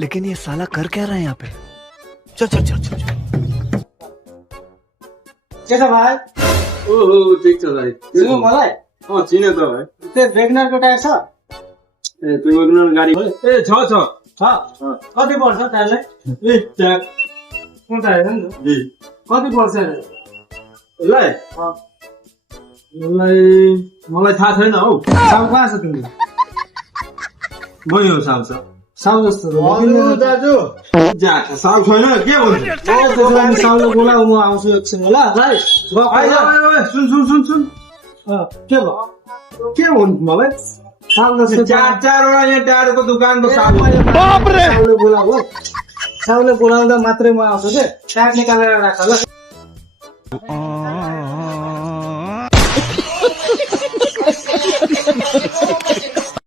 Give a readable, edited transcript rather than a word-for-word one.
लेकिन ये साला कर क्या रहा है यहाँ पे? चल चल चल चल के छ भाइ? ओहो ठिक छ भाइ। चिन्नु मलाई? चिने त भाइ। त्यो वेगनरको टायर छ? ए त्यो वेगनर गाडी ए छ कति पर्छ टायरलाई? ए ट्याक कुन टायर हो नि त? कति पर्छ अरे? यसलाई मलाई थाहा छैन हौ। साउ कहाँ छ तिम्रो? मै हो साउ छ। साउ जस्तो त दाजु जा साउ छैन के हुन्छ? साउले बोलाऊ, म आउँछु एकछिन ल भाइ। सुन के भयो? के भन्नु मलाई? साउ जस्तो चारवटा यहाँ टाढोको दोकानको साउ साउले बोलाऊ हो। साउले बोलाउँदा मात्रै म आउँछु के। टायर निकालेर राख ल।